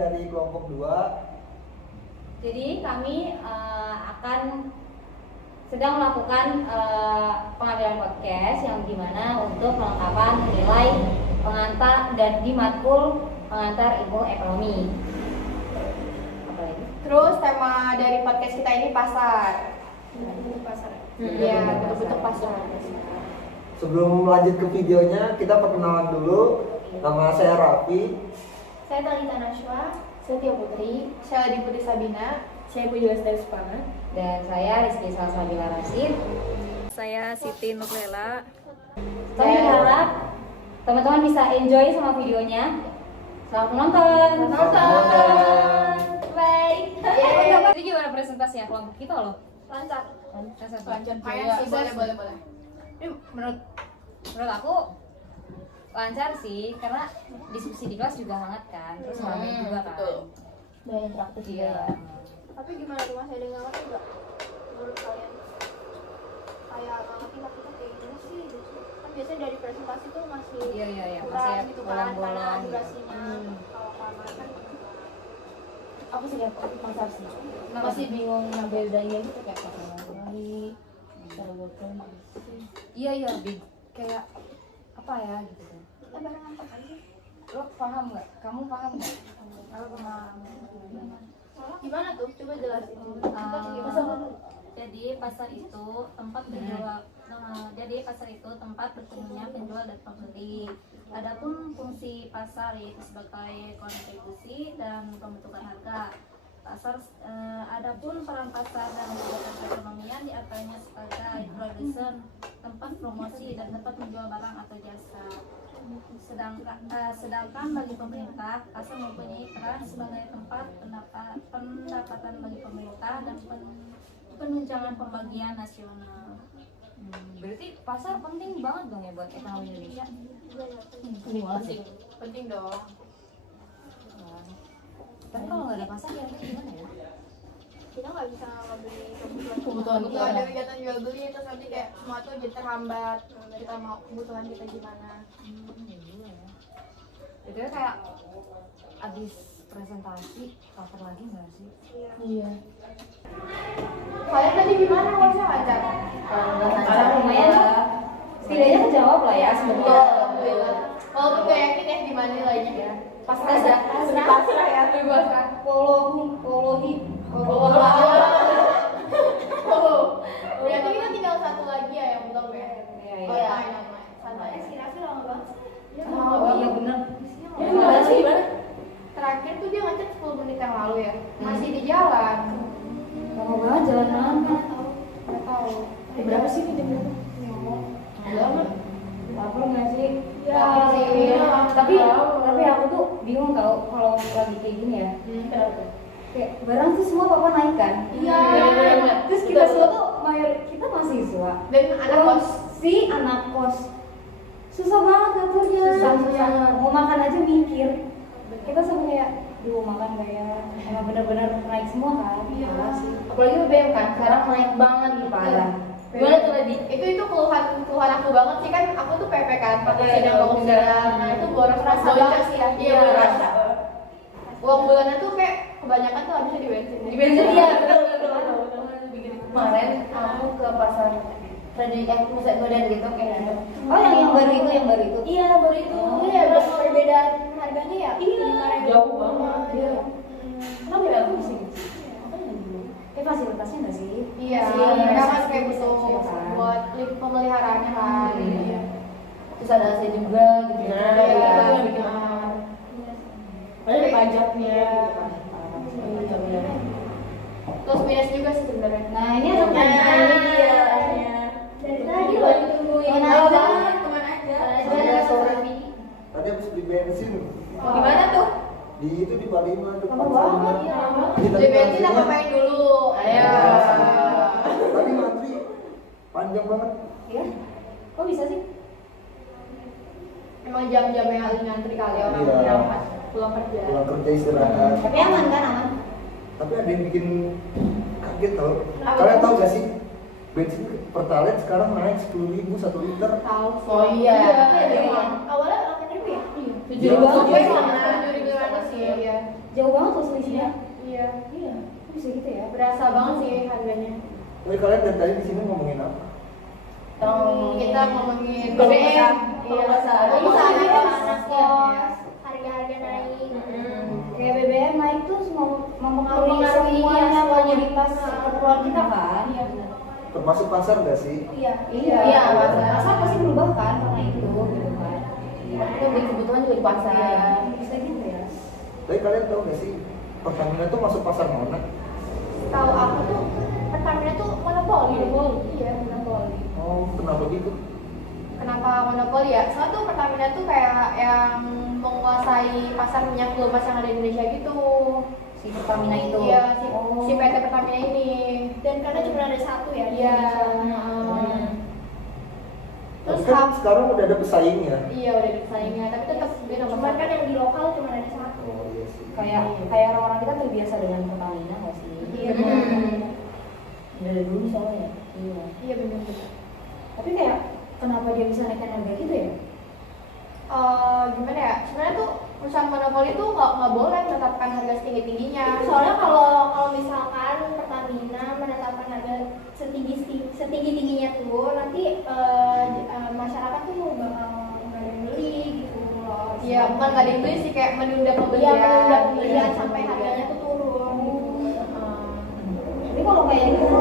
dari kelompok 2. Jadi kami akan sedang melakukan pengambilan podcast yang dimana untuk kelengkapan nilai pengantar dan di matkul pengantar ilmu ekonomi. Apa lagi? Terus tema dari podcast kita ini pasar. Pasar. Iya, bentuk pasar. Sebelum lanjut ke videonya, kita perkenalan dulu. Nama saya Raffi. Saya Talita Nashwa. Saya Tia Putri. Saya Adi Putri Sabina. Saya Puji Lestari Supana. Dan saya Rizky Salsabila Rasid. Saya Siti Nurlela. Kami harap teman-teman bisa enjoy sama videonya. Selamat menonton. Bye. Itu gimana presentasinya kelompok kita loh? Lancar. Lancar. Boleh. Ini menurut aku lancar sih, karena diskusi di kelas juga hangat kan, terus ramai juga kan. Betul. Dan interaktif juga. Tapi gimana tuh Mas, ada yang nggak ngerti nggak menurut kalian? Kayak nggak ngerti kita kayak gini sih gitu. Kan biasanya dari presentasi tuh masih Iya, kurang masih gitu kan, karena bolong-bolong. durasinya kalau kelamaan kan Aku sih lihat pasar sih. Kenapa Masih sih? bingung ngebedainnya gitu kayak lagi cara workflow. Iya, kayak apa ya gitu. kita barengan apa sih? Lo paham nggak? Kamu paham nggak? Aku paham. Gimana tuh? Coba jelasin. Jadi pasar itu tempat penjual. Jadi pasar itu tempat bertemunya penjual dan pembeli. Adapun fungsi pasar yaitu sebagai kontribusi dan pembentukan harga. Adapun peran pasar dalam kegiatan perekonomian diantaranya sebagai produsen, tempat promosi dan tempat menjual barang atau jasa. Sedangkan bagi pemerintah, pasar mempunyai peran sebagai tempat pendapatan bagi pemerintah dan penunjangan pembagian nasional. Berarti pasar penting banget dong ya buat ekonomi Indonesia. Penting banget sih. Penting dong. Tapi kalau nggak ada pasar kira-kira gimana ya? Kita nggak bisa membeli Kebutuhan Kalau kita. ada kegiatan jual beli terus nanti kayak semua tuh jadi terhambat. Kita mau kebutuhan kita gimana? Itu kayak abis presentasi cover lagi nggak sih? Iya. Kalian tadi gimana Wasnya lancar? Lancar lumayan lah. Setidaknya kejawab lah ya sebenarnya. Alhamdulillah. Walaupun gak yakin ya gimana lagi ya. Pasrah aja. Pasrah ya. Pasrah. Polohi. Berarti kita tinggal satu lagi ya yang belum ya. Iya. Oh ya. Santai sih. Raffi lama banget. Oh iya benar. Gimana sih? Gimana? Terakhir tuh dia ngechat 10 menit yang lalu ya. Masih di jalan. Lama banget jalan mana? Nggak tahu. Berapa sih ini? Lama. Lapar nggak sih? Ya. Tapi aku tuh bingung tau kalau lagi kayak gini ya. Kayak barang tuh semua papa naik kan? Iya. Terus kita semua tuh kita mahasiswa. Dan anak kos. Anak kos. Susah banget aturnya. Susah. Mau makan aja mikir. Kita sama kayak, duh makan gak ya? Emang bener-bener naik semua kan? Iya. Parah sih. Apalagi BBM kan, sekarang naik banget nih Parah. Gimana tuh tadi? Itu keluhan aku banget sih kan. Aku tuh PP kan, pakai sidang bangun sidang. Nah itu boros Rasa boncos banget sih ya. Iya berasa. Uang bulanan tuh kayak kebanyakan tuh habisnya di bensin. Di bensin ya, betul. Kemarin aku ke pasar pusat modern gitu kayak Oh yang baru itu, Iya, baru itu. Iya, berapa perbedaan harganya ya? Iya, jauh banget. Iya. Kenapa ya aku sih? Kayak fasilitasnya nggak sih? Iya, Iya, mereka kan iya, kayak bisa butuh sih, kan. buat pemeliharaannya kan. Iya. Terus ada AC juga gitu. Iya. Itu yang bikin Iya. mahal. Padahal ada pajaknya. Iya, benar. Terus minus juga sih sebenarnya. Nah ini ada Nah, ini dia rasanya. Dari tadi loh ditungguin. Kemana aja? Kemana aja? Ada sore nih. Tadi habis beli bensin. Gimana tuh? Di itu di Palima depan Lama banget, sana. ya, lama. Iya, tadi Beli bensin apa antrinya- main dulu? Ayo. Tadi ngantri panjang banget. Ya? Kok bisa sih? Emang jam-jamnya kali ngantri kali orang Iya. berangkat pulang kerja. Pulang kerja istirahat. Tapi aman kan aman? Tapi ada yang bikin kaget tau. Apa? Kalian tahu gak sih? Bensin Pertalite sekarang naik 10.000 1 liter. Tahu sih. Oh iya. Awalnya 8.000 ya? Iya. Tujuh ribu Jauh sampai banget. sana 7.500 sih. Iya. jauh banget tuh selisihnya. Iya. Iya, kok bisa gitu ya? Berasa banget sih harganya. Tapi kalian dari tadi di sini ngomongin apa? Kita ngomongin BBM. Iya. anak kos, harga-harga naik. Kayak BBM naik tuh mempengaruhi Mempengaruhi, semuanya iya, komoditas keperluan kita kan. Iya benar. Termasuk pasar gak sih? Iya. Iya, pasar pasti berubah kan karena itu gitu kan. Kita beli kebutuhan juga di pasar. Bisa gitu ya. Tapi kalian tahu gak sih Pertamina tuh masuk pasar mana? Tahu aku tuh Pertamina tuh monopoli. Iya, monopoli. Oh, kenapa gitu? Kenapa monopoli ya? Soalnya tuh Pertamina tuh kayak yang menguasai pasar minyak kelupas yang ada di Indonesia gitu. Si Pertamina itu. Iya, Oh. si PT Pertamina ini. Dan karena cuma ada satu ya. di Iya. Indonesia. Tapi Terus kan sekarang udah ada pesaingnya. iya udah ada pesaingnya, tapi tetap dia nomor Cuman kan satu. yang di lokal cuma ada satu. Oh iya sih. Kayak orang-orang kita terbiasa dengan Pertamina nggak sih? Iya. Dari dulu soalnya ya. Iya. Iya benar-benar. Tapi kayak kenapa dia bisa naikkan harga gitu ya? Gimana ya? Sebenarnya tuh perusahaan monopoli tuh nggak boleh menetapkan harga setinggi tingginya. Soalnya kalau misalkan Pertamina menetapkan harga setinggi tingginya tuh nanti masyarakat tuh bakal nggak ada yang beli gitu loh. Iya, bukan nggak dibeli sih, kayak menunda Iya, pembelian. menunda pembelian sampai harganya tuh turun gitu. Tapi kalau kayak gitu di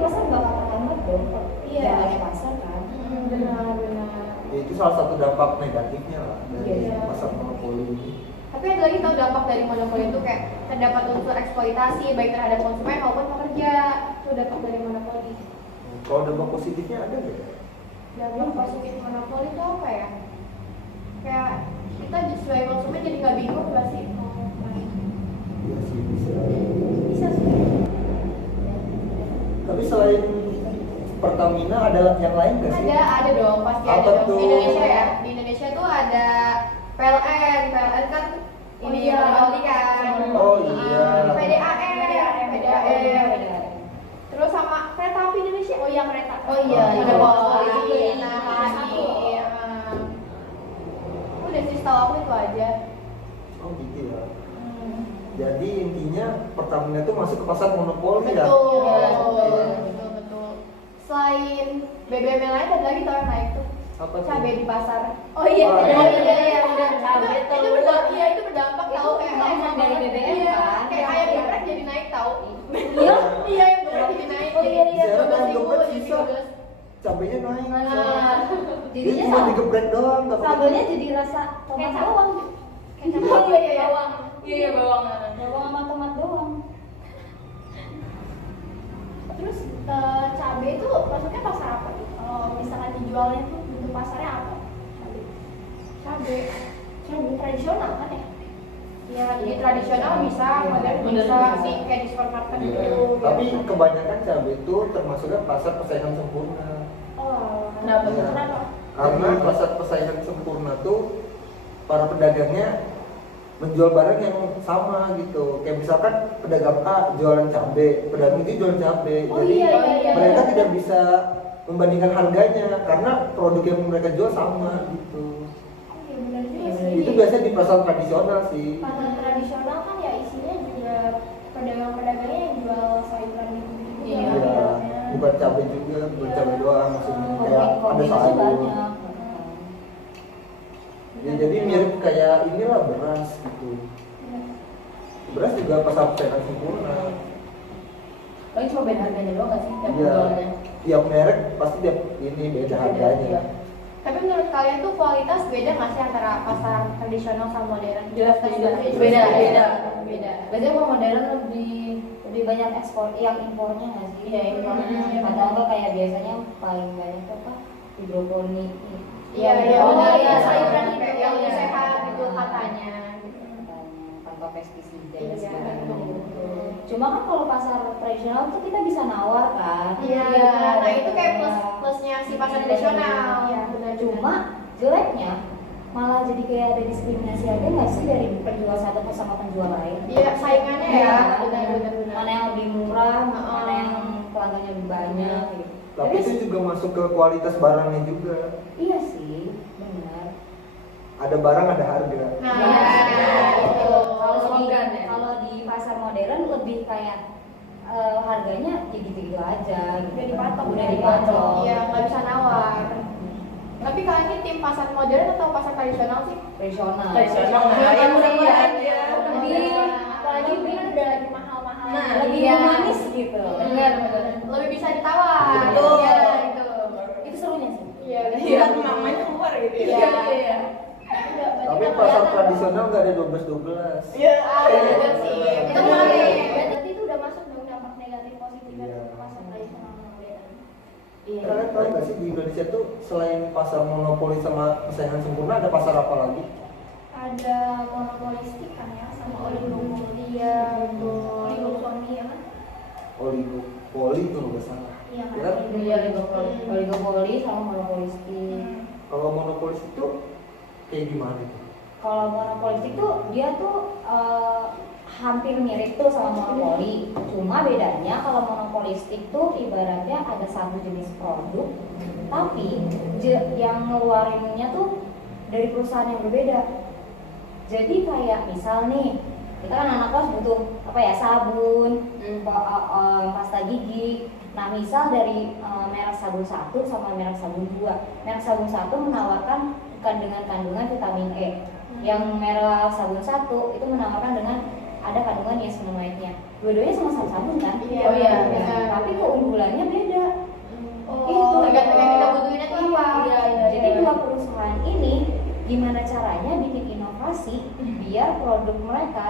pasar, bakal terhambat dong. Iya. Jalannya pasar kan. Benar-benar. Ya, itu salah satu dampak negatifnya lah dari Iya. pasar monopoli ini. Tapi ada lagi tau dampak dari monopoli itu kayak terdapat unsur eksploitasi baik terhadap konsumen maupun pekerja. Itu dampak dari monopoli. Kalau dampak positifnya ada nggak? Dampak positif monopoli itu apa ya? Kayak kita sebagai konsumen jadi nggak bingung nggak sih? Iya sih bisa. Bisa sih. Tapi selain Pertamina ada yang lain nggak sih? Ada dong, pasti Apa ada dong. tuh? Di Indonesia ya, di Indonesia tuh ada PLN kan Oh ini iya. monopoli kan. Oh iya. PDAM. Terus sama kereta api Indonesia. Oh iya kereta. Oh iya, Oh. monopoli. Nah, Satu. lagi. Udah sih setahu aku itu aja. Oh gitu ya. Jadi intinya Pertamina itu masuk ke pasar monopoli ya. Betul. Oke. Betul. Selain BBM yang lain ada lagi tau yang naik tuh. Apa tuh? Cabai di pasar. Oh iya. Oh, iya. benar. Cabai Itu telur. berdampak, iya itu berdampak Itu tahu kayak emang dari BBM iya, kan? kayak ayam geprek jadi naik tahu. Iya. Iya yang geprek jadi naik. Oh, iya, iya. Siapa yang 12.000 geprek jadi sisa? 12. Cabainya naik. Nah, Dia Jadinya cuma digeprek doang. nggak pakai- sambelnya jadi rasa tomat Kecap. doang. Kecap Oh, iya, iya. bawang. iya bawang. Bawang sama tomat doang. Terus cabai itu maksudnya pasar apa tuh? Kalau misalkan dijualnya tuh bentuk pasarnya apa? Cabai. Cabai tradisional kan ya? Ya, di tradisional bisa, modern bisa, di kayak di supermarket Iya. gitu. Tapi kebanyakan cabai itu termasuknya pasar persaingan sempurna. Oh. Kenapa? Iya. Kenapa? Karena pasar persaingan sempurna tuh para pedagangnya menjual barang yang sama gitu. Kayak misalkan pedagang A jualan cabai, pedagang B jualan cabai. Oh, Jadi iya, iya. mereka tidak bisa membandingkan harganya karena produk yang mereka jual sama gitu. Oke, benar juga Iya, sih. Itu biasanya di pasar tradisional sih. Pasar tradisional kan ya isinya juga pedagang-pedagangnya yang jual sayuran gitu. Iya. Iya, bukan cabai juga, bukan cabai doang maksudnya kayak ada Kombinasi sayur. banyak. Ya, jadi mirip kayak inilah beras gitu. Beras juga pasar persaingan sempurna. Paling cuma beda harganya doang nggak sih? Tiap Iya. penjualnya. Tiap merek pasti tiap ini beda harganya. Iya. Tapi menurut kalian tuh kualitas beda nggak sih antara pasar tradisional sama modern? Jelas beda. Beda. Beda. Biasanya kalau modern lebih banyak ekspor, yang impornya nggak sih? Iya, impor. Atau enggak kayak biasanya paling banyak tuh apa? Hidroponik. Iya, iya. Oh, benar. iya, sayuran sayuran yang iya. sehat itu katanya. Tanpa pestisida Iya, dan sebagainya. betul. Cuma kan kalau pasar tradisional tuh kita bisa nawar kan. Iya, nah itu kayak plusnya si pasar tradisional. Iya, benar. Cuma jeleknya malah jadi kayak ada diskriminasi aja nggak sih dari penjual satu sama penjual lain? Iya, saingannya ya. Iya, Benar. Mana yang lebih murah, mana yang pelanggannya lebih banyak gitu. Tapi itu juga masuk ke kualitas barangnya juga. Iya sih, benar. ada barang ada harga. Nah, itu. Kalau di slogan ya. kalau di pasar modern lebih kayak harganya ya gitu-gitu aja. Gitu. Udah dipatok. Udah dipatok. Iya, nggak bisa nawar. Tapi kalian ini tim pasar modern atau pasar tradisional sih? Tradisional. Tradisional. Yang Yang murah-murah murah aja. Lebih, apalagi brand udah lagi mahal-mahal. Nah, Lebih iya. humanis gitu. Benar. Lebih bisa ditawar. Betul. Iya, itu. Itu serunya sih. Iya, Iya, mamanya keluar gitu ya. Iya, iya. Tapi pasar tradisional nggak ada 12-12. Iya. Benar sih. Itu menarik. Berarti itu udah masuk dong dampak negatif positif dari Iya. pasar tradisional modern. Iya. Kalian tahu nggak sih di Indonesia tuh selain pasar monopoli sama persaingan sempurna ada pasar apa lagi? Ada monopolistik kan ya, sama oligopoli ya, oligopoli ya kan? Oligopoli itu nggak salah. Iya Ya kan? kan? Iya, oligopoli sama monopolistik. Kalau monopolis itu kayak gimana tuh? Kalau monopolistik tuh dia tuh hampir mirip tuh sama monopoli. Cuma bedanya kalau monopolistik tuh ibaratnya ada satu jenis produk, tapi yang ngeluarinnya tuh dari perusahaan yang berbeda. Jadi kayak misal nih, kita kan anak kos butuh apa ya, sabun, pasta gigi. Nah misal dari merek sabun 1 sama merek sabun 2, merek sabun 1 menawarkan bukan dengan kandungan vitamin E, yang merek sabun 1 itu menawarkan dengan ada kandungan niacinamide-nya. Dua-duanya sama-sama sabun kan? Iya, oh iya, Ya, benar. tapi keunggulannya beda. Oh, tergantung yang kita butuhinnya tuh apa. Iya, iya. Jadi dua perusahaan ini gimana caranya bikin inovasi biar produk mereka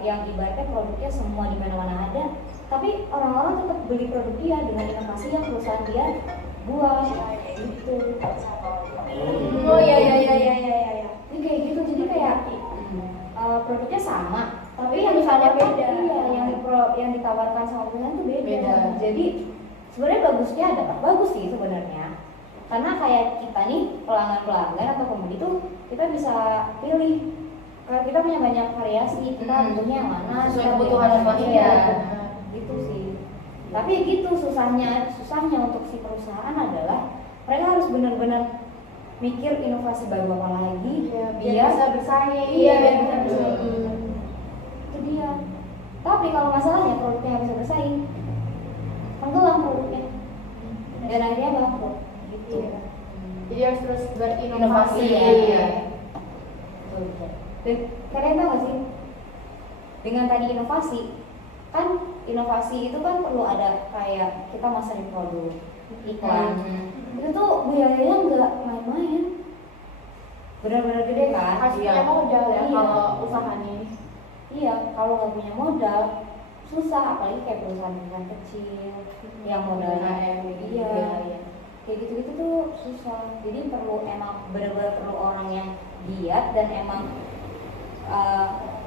yang ibaratnya produknya semua di mana-mana ada, tapi orang-orang tetap beli produk dia dengan inovasi yang perusahaan dia buat gitu. Oh iya iya iya iya iya iya. Ini kayak gitu, jadi kayak produknya sama, tapi yang Misalnya ditawarkan beda. iya, yang ditawarkan sama perusahaan tuh beda. Beda. Jadi sebenarnya bagusnya adalah bagus sih sebenarnya, karena kayak kita nih pelanggan atau pembeli tuh kita bisa pilih. Kalau kita punya banyak variasi, kita butuhnya yang mana, Sesuai kita kebutuhan yang mana, masing-masing. iya. Gitu sih. Tapi gitu susahnya untuk si perusahaan adalah mereka harus benar-benar mikir inovasi baru apa lagi Biar bisa bersaing. Iya, biar bisa Betul. bersaing. Itu dia. Tapi kalau masalahnya produknya nggak bisa bersaing, tenggelam produknya dan akhirnya bangkrut gitu. Jadi harus terus berinovasi. Inovasi ya. Iya. Betul. Dan kalian tahu nggak sih, dengan tadi inovasi, kan inovasi itu kan perlu ada kayak kita mau sering produk, iklan, itu tuh biayanya nggak main-main, benar-benar gede kan? Harus punya modal ya Iya. kalau usahanya. Iya, kalau nggak punya modal susah, apalagi kayak perusahaan-perusahaan kecil yang modalnya Iya. iya, kayak gitu-gitu tuh susah. Jadi perlu emang benar-benar perlu orang yang giat dan emang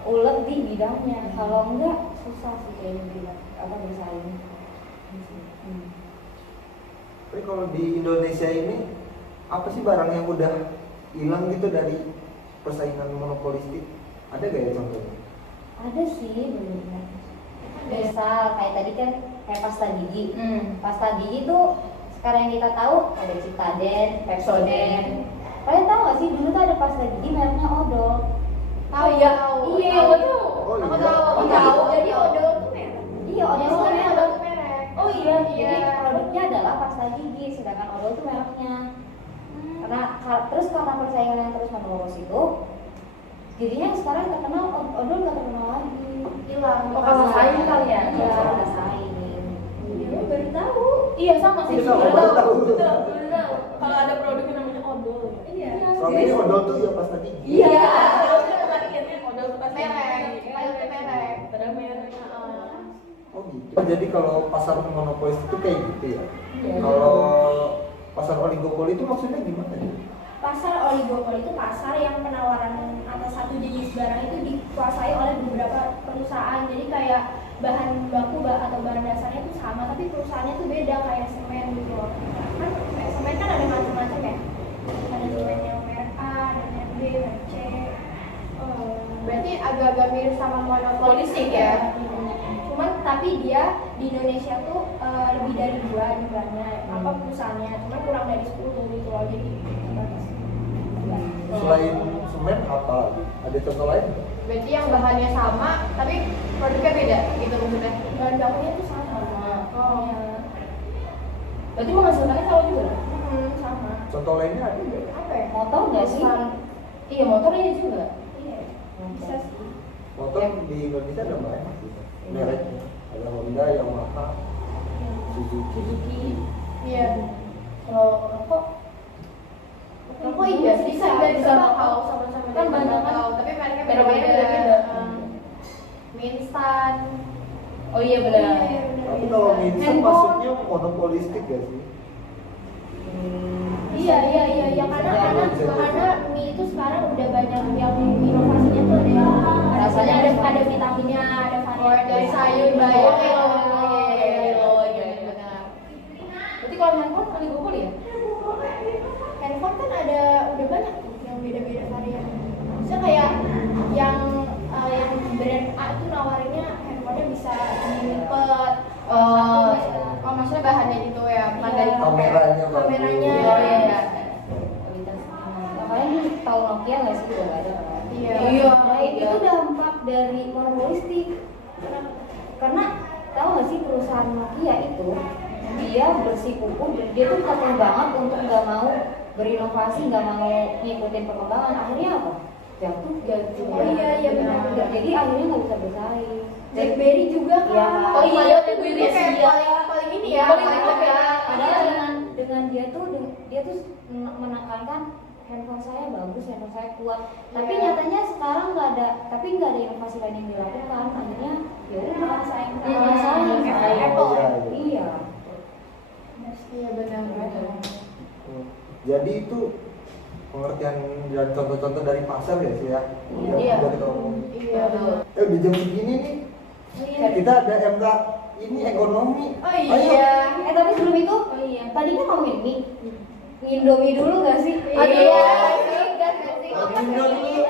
ulet di bidangnya. Kalau enggak susah sih kayaknya bersaing. Tapi kalau di Indonesia ini apa sih barang yang udah hilang gitu dari persaingan monopolistik? Ada gak ya contohnya? Ada sih benernya. Misal kayak tadi kan kayak pasta gigi. Pasta gigi tuh sekarang yang kita tahu ada Citaden, Pepsodent. Kalian tahu nggak sih dulu tuh ada pasta gigi mereknya Odol. Tahu ya, tahu. Iya, Tahu. betul. Oh, Aku iya. tahu. Oh, Aku tahu. tahu. Jadi odol tuh merek. Iya, Odol tuh Soalnya merek. ada merek. Oh iya, Iya. jadi produknya adalah pasta gigi, sedangkan Odol tuh mereknya. Terus karena persaingan yang terus menerus itu, jadinya sekarang terkenal Odol nggak terkenal lagi. Hilang. Oh, karena saing kali ya? Iya, karena saing. Iya, baru tahu. Iya sama sih. Iya, sama, Baru baru tahu. Betul, betul. Kalau ada produk yang namanya odol ya. Iya. Selama ini odol tuh ya pasta gigi. Iya. Odol tuh bukan ikannya, odol tuh pasti Merek. Ayo ke merek. Padahal merek. Oh gitu. Jadi kalau pasar monopolis itu kayak gitu ya. Iya. Kalau pasar oligopoli itu maksudnya gimana ya? Pasar oligopoli itu pasar yang penawaran atau satu jenis barang itu dikuasai oleh beberapa perusahaan. Jadi kayak bahan baku atau bahan dasarnya itu sama, tapi perusahaannya tuh beda, kayak semen gitu loh. Kan kayak semen kan ada macam-macam ya. Ada semen yang merek A, ada merek B, merek C. Berarti agak-agak mirip sama monopolistik ya. Cuman tapi dia di Indonesia tuh lebih dari 2 jumlahnya apa perusahaannya, cuman kurang dari 10 gitu loh. Jadi terbatas. Selain semen apa lagi? Ada contoh lain nggak? Berarti yang bahannya sama tapi produknya beda gitu maksudnya. Bahan bakunya tuh sama. Oh. Iya. Berarti menghasilkannya sama juga? Sama. Contoh lainnya ada nggak? Apa ya? Motor nggak sih? Bukan. Iya motor ini juga. Iya. Bisa sih. Motor di Indonesia ada banyak sih mereknya. Ada Honda, Yamaha, Suzuki. Iya. Kalau rokok Rokok iya bisa bakal sama-sama Kan dari banyak kan? bakal, tapi mereknya Mereknya beda-beda. beda-beda. Mie instan. Oh iya benar. Tapi kalau Minsan Handphone. maksudnya monopolistik gak sih? Iya karena mie itu sekarang udah banyak yang inovasinya tuh ada yang rasanya ada vitaminnya, ada Oh, dari sayur bayam benar. Berarti kalau handphone oligopoli ya? handphone kan udah banyak tuh yang beda-beda varian. Bisa kayak yang brand A itu nawarinnya handphonenya bisa dilipat. Oh, maksudnya bahannya gitu ya, bukan dari Kameranya bagus. Kameranya. Oh, iya. Makanya dulu tahu Nokia nggak sih udah nggak ada kan? Iya. Nah itu dampak dari monopolistik. Karena tahu nggak sih perusahaan Nokia itu dia bersikuku, dia tuh tekun banget untuk nggak mau berinovasi, nggak mau ngikutin perkembangan. Akhirnya apa? Jatuh. Oh iya benar. Jadi akhirnya nggak bisa bersaing. BlackBerry juga kan. Iya. Oh iya, Padahal itu dia kayak dia- paling ini ya, paling paling itu apa ya? Padahal dengan dia tuh menekankan handphone saya bagus, handphone saya kuat. Tapi Iya. nyatanya sekarang nggak ada inovasi lain yang dilakukan. Akhirnya ya udah saing Kayak Apple. Iya, Iya. Iya benar. Jadi itu pengertian dan contoh-contoh dari pasar ya sih ya. Yang Iya. udah kita omongin. Iya. Di jam segini nih kita ada MK ini ekonomi. Oh iya. Tapi sebelum itu, Oh iya. tadi kan ngomongin mie. Indomie dulu nggak sih? Aduh. Iya. Indomie.